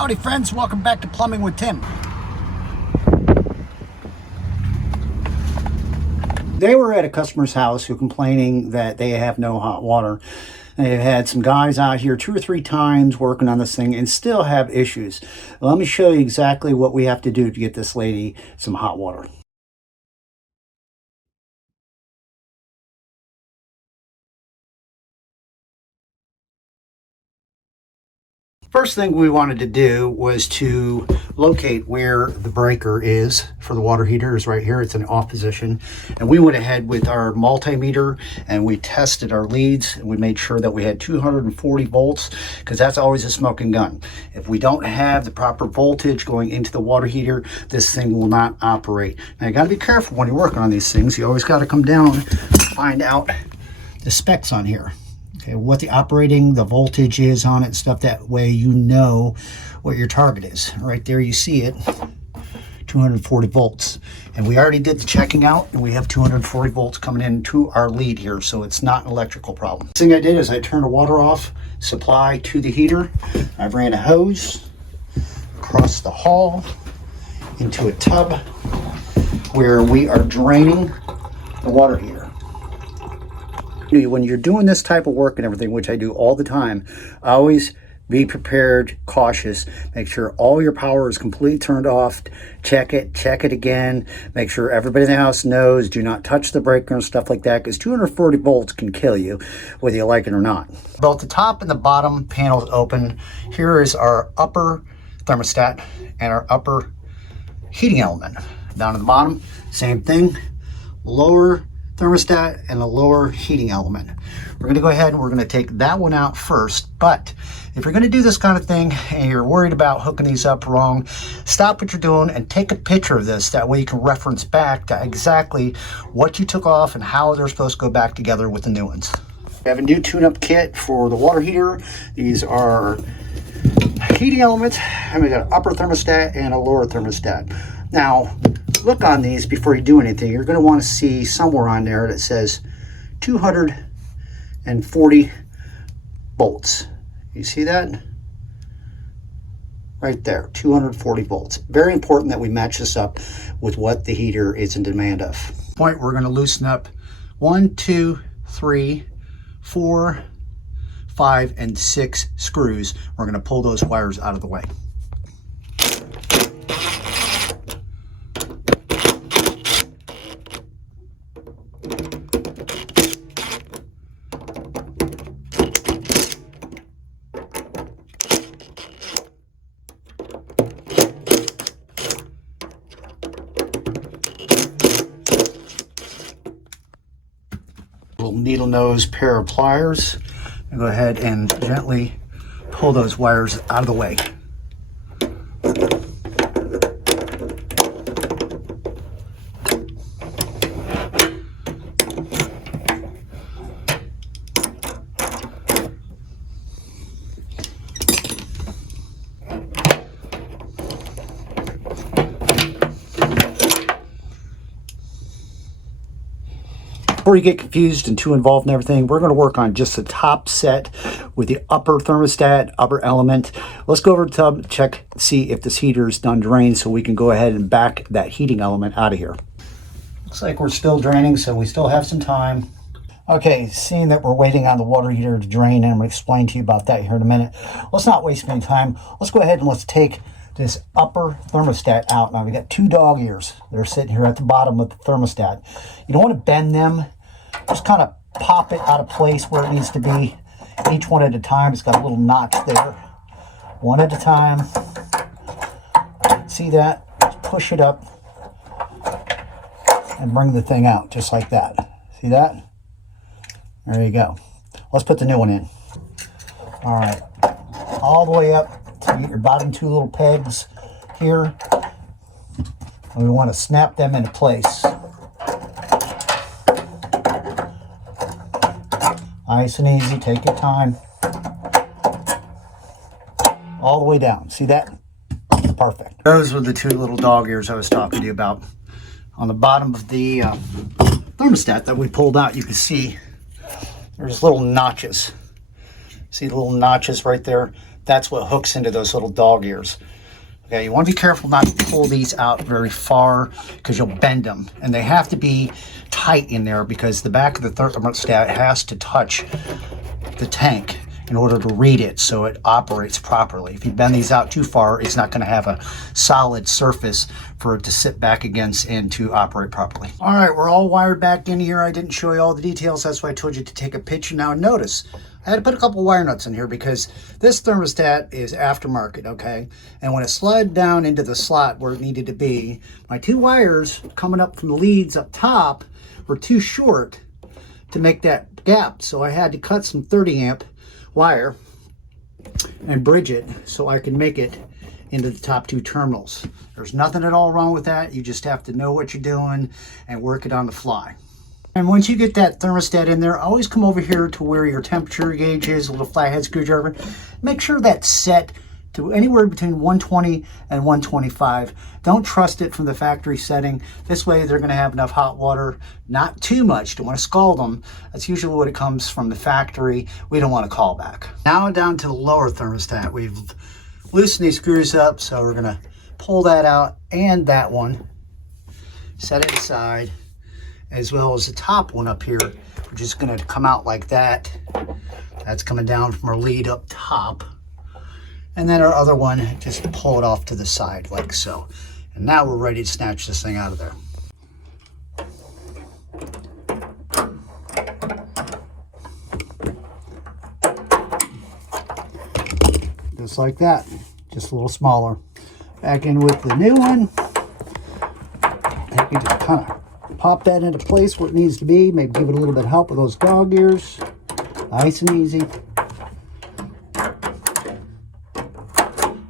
Howdy friends, welcome back to Plumbing with Tim. They were at a customer's house who complaining that they have no hot water. They've had some guys out here 2 or 3 times working on this thing and still have issues. Let me show you exactly what we have to do to get this lady some hot water. First thing we wanted to do was to locate where the breaker is for the water heater. Is right here. It's in off position. And we went ahead with our multimeter and we tested our leads. And we made sure that we had 240 volts because that's always a smoking gun. If we don't have the proper voltage going into the water heater, this thing will not operate. Now you got to be careful when you're working on these things. You always got to come down and find out the specs on here. Okay, what the voltage is on it, stuff. That way you know what your target is. Right there you see it, 240 volts. And we already did the checking out and we have 240 volts coming into our lead here, so it's not an electrical problem. The thing I did is I turned the water off, supply to the heater. I ran a hose across the hall into a tub where we are draining the water heater. When you're doing this type of work and everything, which I do all the time, always be prepared, cautious, make sure all your power is completely turned off, check it again, make sure everybody in the house knows, do not touch the breaker and stuff like that, because 240 volts can kill you, whether you like it or not. Both the top and the bottom panels open. Here is our upper thermostat and our upper heating element. Down at the bottom, same thing, lower thermostat and a lower heating element. We're going to go ahead and we're going to take that one out first. But if you're going to do this kind of thing and you're worried about hooking these up wrong, stop what you're doing and take a picture of this. That way you can reference back to exactly what you took off and how they're supposed to go back together with the new ones. We have a new tune-up kit for the water heater. These are heating elements, and we got an upper thermostat and a lower thermostat. Now, look on these before you do anything. You're going to want to see somewhere on there that says 240 volts. You see that? Right there, 240 volts. Very important that we match this up with what the heater is in demand of. Point, we're going to loosen up 1, 2, 3, 4, 5, and 6 screws. We're going to pull those wires out of the way. Little needle nose pair of pliers, and go ahead and gently pull those wires out of the way. Before you get confused and too involved in everything, we're going to work on just the top set with the upper thermostat, upper element. Let's go over to the tub, check, see if this heater is done drained so we can go ahead and back that heating element out of here. Looks like we're still draining, so we still have some time. Okay, seeing that we're waiting on the water heater to drain, and I'm going to explain to you about that here in a minute. Let's not waste any time. Let's go ahead and let's take this upper thermostat out. Now we got 2 dog ears. They're sitting here at the bottom of the thermostat. You don't want to bend them. Just kind of pop it out of place where it needs to be. Each one at a time. It's got a little notch there. One at a time. See that? Just push it up and bring the thing out just like that. See that? There you go. Let's put the new one in. All right. All the way up to get your bottom 2 little pegs here. And we want to snap them into place. Nice and easy, take your time. All the way down, see that? Perfect. Those were the 2 little dog ears I was talking to you about. On the bottom of the thermostat that we pulled out, you can see there's little notches. See the little notches right there? That's what hooks into those little dog ears. Okay, you want to be careful not to pull these out very far because you'll bend them. And they have to be tight in there because the back of the thermostat has to touch the tank in order to read it so it operates properly. If you bend these out too far, it's not going to have a solid surface for it to sit back against and to operate properly. All right, we're all wired back in here. I didn't show you all the details. That's why I told you to take a picture. Now notice, I had to put a couple wire nuts in here because this thermostat is aftermarket, okay? And when it slid down into the slot where it needed to be, my 2 wires coming up from the leads up top were too short to make that gap. So I had to cut some 30 amp wire and bridge it so I can make it into the top 2 terminals. There's nothing at all wrong with that. You just have to know what you're doing and work it on the fly. And once you get that thermostat in there, always come over here to where your temperature gauge is, a little flathead screwdriver. Make sure that's set to anywhere between 120 and 125. Don't trust it from the factory setting. This way they're going to have enough hot water, not too much. Don't want to scald them. That's usually what it comes from the factory. We don't want to call back. Now down to the lower thermostat. We've loosened these screws up, so we're going to pull that out and that one, set it aside, as well as the top one up here, which is going to come out like that. That's coming down from our lead up top. And then our other one, just pull it off to the side like so. And now we're ready to snatch this thing out of there. Just like that, just a little smaller. Back in with the new one. You can just kind of pop that into place where it needs to be. Maybe give it a little bit of help with those dog ears. Nice and easy.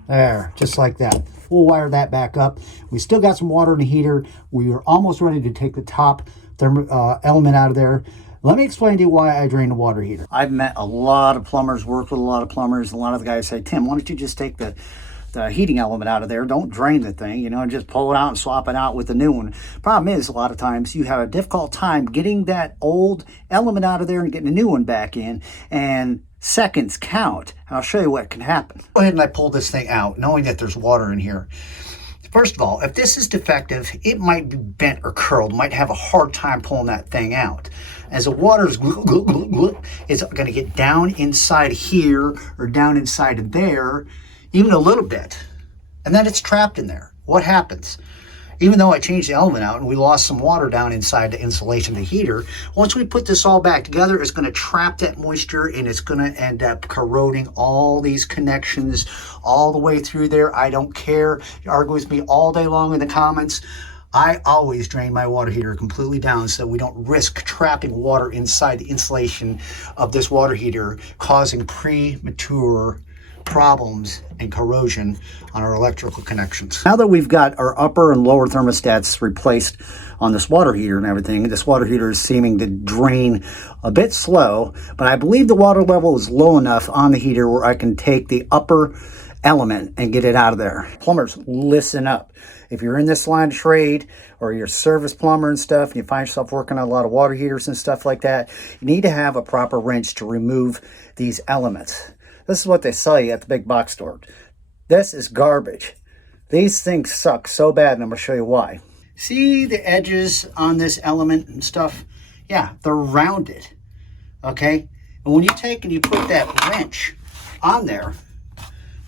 There, just like that. We'll wire that back up. We still got some water in the heater. We are almost ready to take the top element out of there. Let me explain to you why I drain the water heater. I've met a lot of plumbers, worked with a lot of plumbers. A lot of the guys say, Tim, why don't you just take the heating element out of there? Don't drain the thing, and just pull it out and swap it out with the new one. Problem is, a lot of times you have a difficult time getting that old element out of there and getting a new one back in, and seconds count. And I'll show you what can happen. Go ahead and I pull this thing out, knowing that there's water in here. First of all, if this is defective, it might be bent or curled, might have a hard time pulling that thing out. As the water is it's going to get down inside here or down inside of there, even a little bit, and then it's trapped in there. What happens? Even though I changed the element out and we lost some water down inside the insulation of the heater, once we put this all back together, it's going to trap that moisture and it's going to end up corroding all these connections all the way through there. I don't care. You argue with me all day long in the comments. I always drain my water heater completely down so we don't risk trapping water inside the insulation of this water heater, causing premature problems and corrosion on our electrical connections. Now that we've got our upper and lower thermostats replaced on this water heater and everything, this water heater is seeming to drain a bit slow, but I believe the water level is low enough on the heater where I can take the upper element and get it out of there. Plumbers, listen up. If you're in this line of trade or you're a service plumber and stuff, and you find yourself working on a lot of water heaters and stuff like that, you need to have a proper wrench to remove these elements. This is what they sell you at the big box store. This is garbage. These things suck so bad, and I'm going to show you why. See the edges on this element and stuff? Yeah, they're rounded, okay? And when you take and you put that wrench on there,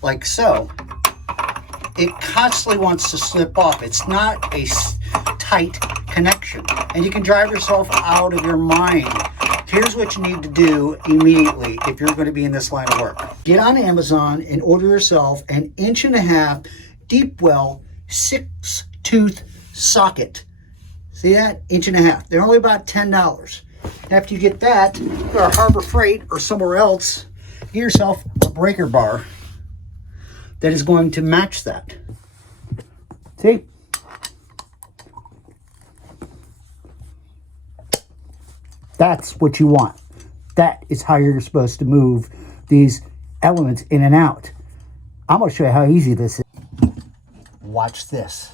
like so, it constantly wants to slip off. It's not a tight connection, and you can drive yourself out of your mind. Here's what you need to do immediately if you're going to be in this line of work. Get on Amazon and order yourself an 1.5 deep well 6-tooth socket. See that? 1.5. They're only about $10. After you get that, go to Harbor Freight or somewhere else, get yourself a breaker bar that is going to match that. See? That's what you want. That is how you're supposed to move these elements in and out. I'm going to show you how easy this is. Watch this.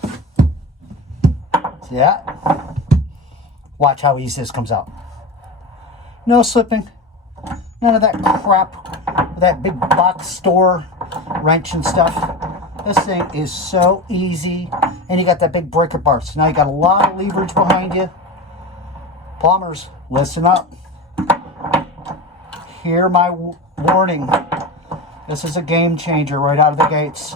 See that? Watch how easy this comes out. No slipping. None of that crap. That big box store wrench and stuff. This thing is so easy. And you got that big breaker bar. So now you got a lot of leverage behind you. Plumbers, listen up. Hear my warning. This is a game changer right out of the gates.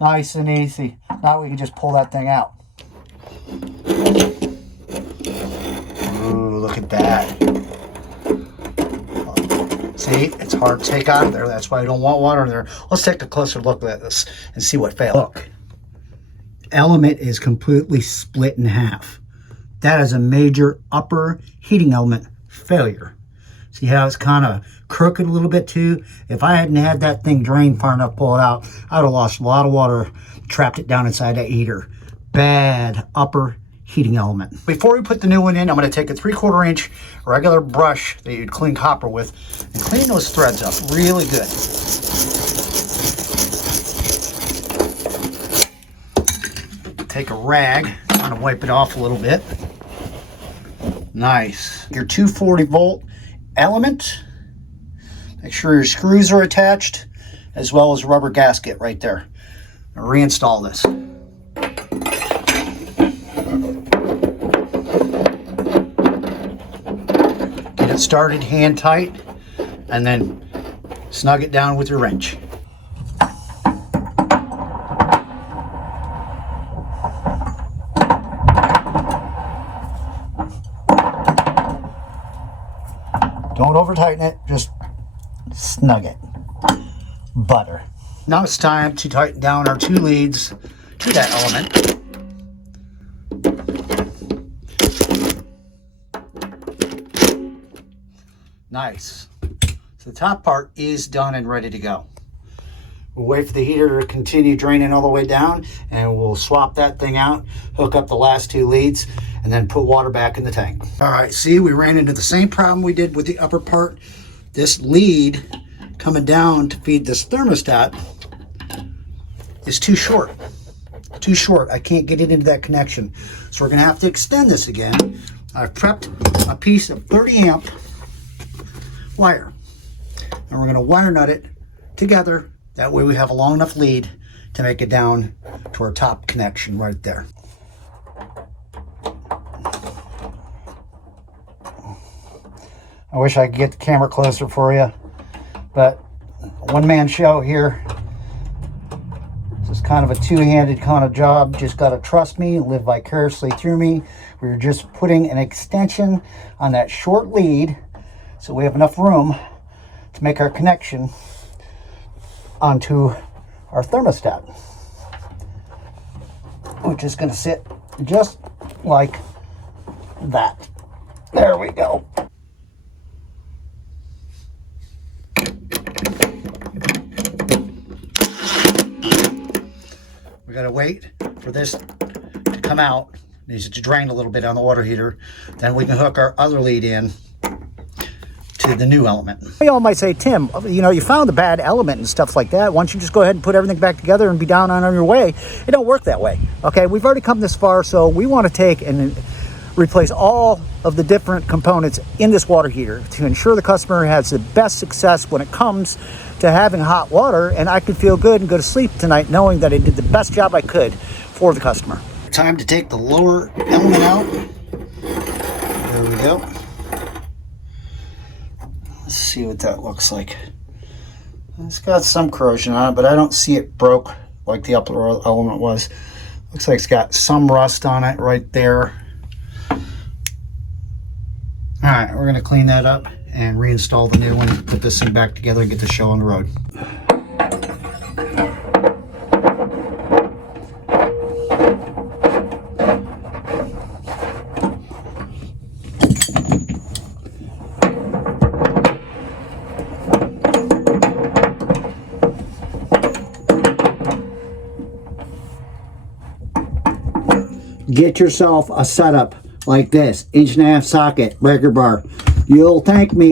Nice and easy. Now we can just pull that thing out. Ooh, look at that. See, it's hard to take out of there. That's why I don't want water in there. Let's take a closer look at this and see what failed. Look, element is completely split in half. That is a major upper heating element failure. See how it's kind of crooked a little bit too? If I hadn't had that thing drain far enough to pull it out, I would have lost a lot of water, trapped it down inside that heater. Bad upper heating element. Before we put the new one in, I'm going to take a 3/4 inch regular brush that you'd clean copper with and clean those threads up really good. Take a rag, kind of wipe it off a little bit. Nice. Your 240 volt element. Make sure your screws are attached, as well as a rubber gasket right there. I'll reinstall this. Get it started hand tight, and then snug it down with your wrench. Don't over tighten it, just snug it. Butter. Now it's time to tighten down our 2 leads to that element. Nice. So the top part is done and ready to go. We'll wait for the heater to continue draining all the way down, and we'll swap that thing out, hook up the last 2 leads, and then put water back in the tank. All right, see, we ran into the same problem we did with the upper part. This lead coming down to feed this thermostat is too short. Too short. I can't get it into that connection. So we're going to have to extend this again. I've prepped a piece of 30 amp wire, and we're going to wire nut it together. That way we have a long enough lead to make it down to our top connection right there. I wish I could get the camera closer for you, but one-man show here. This is kind of a two-handed kind of job. Just got to trust me, live vicariously through me. We're just putting an extension on that short lead so we have enough room to make our connection onto our thermostat, which is going to sit just like that. There we go. We got to wait for this to come out. It needs to drain a little bit on the water heater. Then we can hook our other lead in to the new element. Y'all might say, Tim, you know, you found the bad element and stuff like that. Why don't you just go ahead and put everything back together and be down on your way? It don't work that way. Okay, we've already come this far, so we want to take and replace all of the different components in this water heater to ensure the customer has the best success when it comes to having hot water, and I can feel good and go to sleep tonight knowing that I did the best job I could for the customer. Time to take the lower element out. There we go. Let's see what that looks like. It's got some corrosion on it, but I don't see it broke like the upper element was. Looks like it's got some rust on it right there. All right, we're gonna clean that up and reinstall the new one, put this thing back together and get the show on the road. Get yourself a setup like this, 1.5-inch socket, breaker bar. You'll thank me.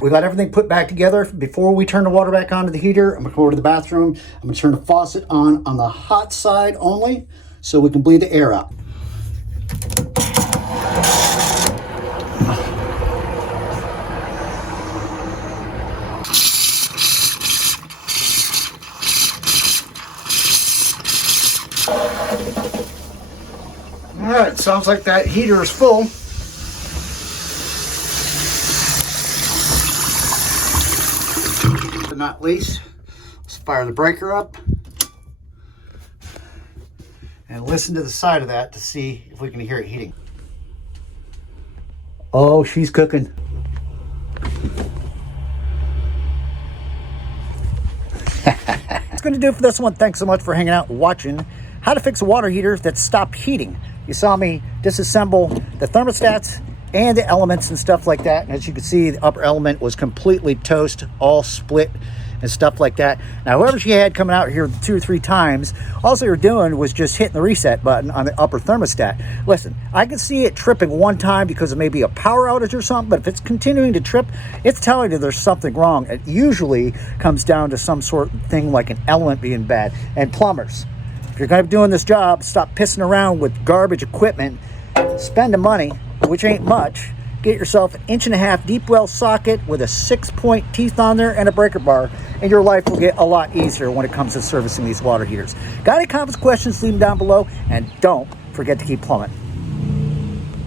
We got everything put back together. Before we turn the water back on to the heater, I'm gonna go over to the bathroom. I'm gonna turn the faucet on the hot side only so we can bleed the air out. sounds like that heater is full. But not least, let's fire the breaker up and listen to the side of that to see if we can hear it heating. Oh, she's cooking. That's going to do it for this one. Thanks so much for hanging out and watching how to fix a water heater that stopped heating. You saw me disassemble the thermostats and the elements and stuff like that. And as you can see, the upper element was completely toast, all split and stuff like that. Now, whoever she had coming out here 2 or 3 times, all they were doing was just hitting the reset button on the upper thermostat. Listen, I can see it tripping one time because of maybe a power outage or something, but if it's continuing to trip, it's telling you there's something wrong. It usually comes down to some sort of thing like an element being bad. And plumbers, if you're going to be doing this job, stop pissing around with garbage equipment, spend the money, which ain't much. Get yourself an 1.5 inch deep well socket with a 6-point teeth on there and a breaker bar, and your life will get a lot easier when it comes to servicing these water heaters. Got any comments, questions, leave them down below, and don't forget to keep plumbing.